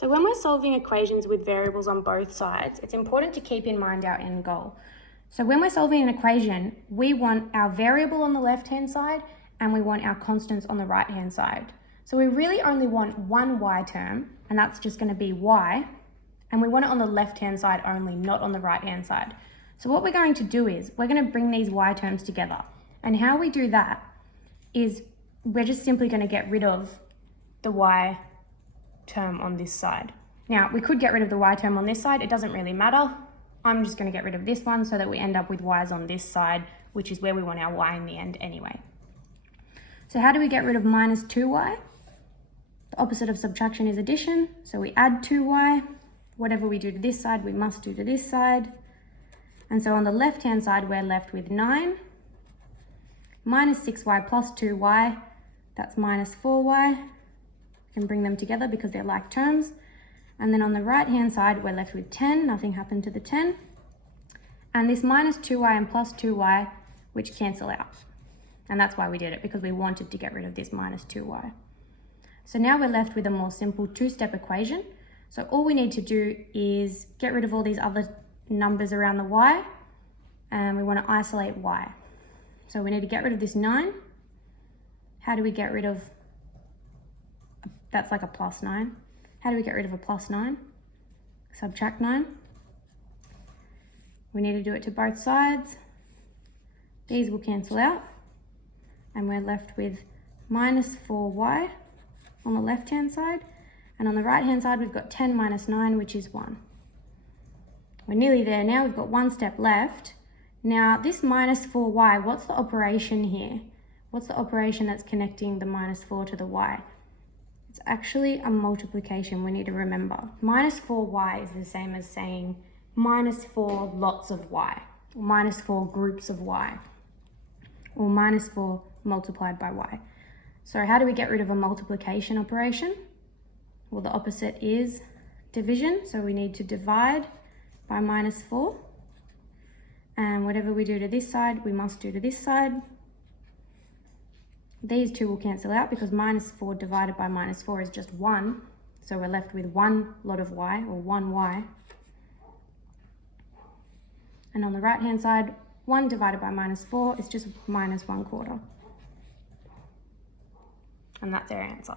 So when we're solving equations with variables on both sides, it's important to keep in mind our end goal. So when we're solving an equation, we want our variable on the left-hand side and we want our constants on the right-hand side. So we really only want one y term, and that's just going to be y, and we want it on the left-hand side only, not on the right-hand side. So what we're going to do is we're going to bring these y terms together. And how we do that is we're just simply going to get rid of the y term on this side. Now, we could get rid of the y term on this side. It doesn't really matter. I'm just going to get rid of this one so that we end up with y's on this side, which is where we want our y in the end anyway. So how do we get rid of minus 2y? The opposite of subtraction is addition. So we add 2y. Whatever we do to this side, we must do to this side. And so on the left-hand side, we're left with 9 minus 6y plus 2y. That's minus 4y. Can bring them together because they're like terms. And then on the right hand side, we're left with 10, nothing happened to the 10. And this minus 2y and plus 2y, which cancel out. And that's why we did it, because we wanted to get rid of this minus 2y. So now we're left with a more simple two-step equation. So all we need to do is get rid of all these other numbers around the y, and we want to isolate y. So we need to get rid of this 9. How do we get rid of that's like a plus 9. How do we get rid of a plus 9? Subtract 9. We need to do it to both sides. These will cancel out. And we're left with minus 4y on the left-hand side. And on the right-hand side, we've got 10 minus 9, which is 1. We're nearly there now. We've got one step left. Now, this minus 4y, what's the operation here? What's the operation that's connecting the minus 4 to the y? It's actually a multiplication, we need to remember. Minus 4y is the same as saying minus 4 lots of y, or minus 4 groups of y, or minus 4 multiplied by y. So how do we get rid of a multiplication operation? Well, the opposite is division, so we need to divide by minus 4. And whatever we do to this side, we must do to this side. These two will cancel out because minus 4 divided by minus 4 is just 1. So we're left with one lot of y, or 1y. And on the right-hand side, 1 divided by minus 4 is just minus 1/4. And that's our answer.